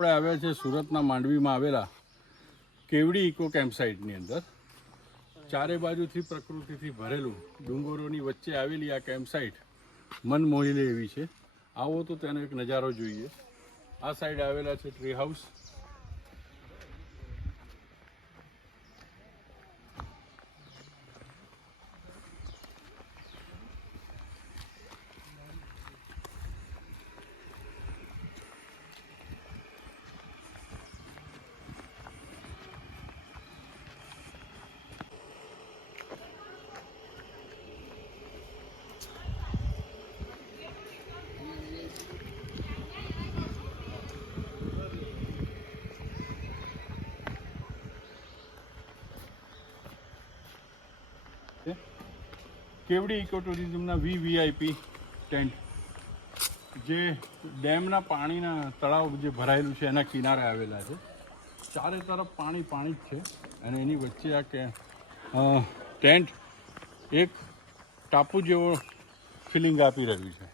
આપણે આવ્યા છે સુરતના માંડવીમાં આવેલા કેવડી ઇકો કેમ્પસાઇટની અંદર. ચારે બાજુથી પ્રકૃતિથી ભરેલું ડુંગરોની વચ્ચે આવેલી આ કેમ્પસાઇટ મન મોહી લે એવી છે. આવો તો તેનો એક નજારો જોઈએ. આ સાઈડ આવેલા છે ટ્રી હાઉસ. કેવડી ઇકો ટુરિઝમના વીવીઆઈપી ટેન્ટ જે ડેમના પાણીના તળાવ જે ભરાયેલું છે એના કિનારે આવેલા છે. ચારે તરફ પાણી પાણી જ છે અને એની વચ્ચે આ ટેન્ટ એક ટાપુ જેવો ફિલિંગ આપી રહ્યું છે.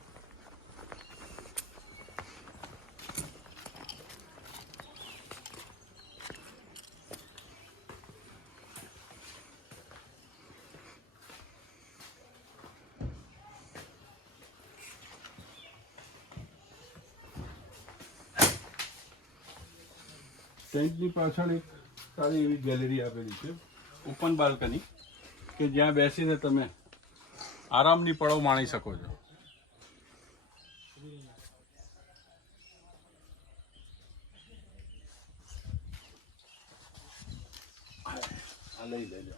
ટેન્ટની પાછળ એક સારી એવી ગેલેરી આપેલી છે, ઓપન બાલ્કની, કે જ્યાં બેસીને તમે આરામની પળો માણી શકો છો. આ લઈ લેજો.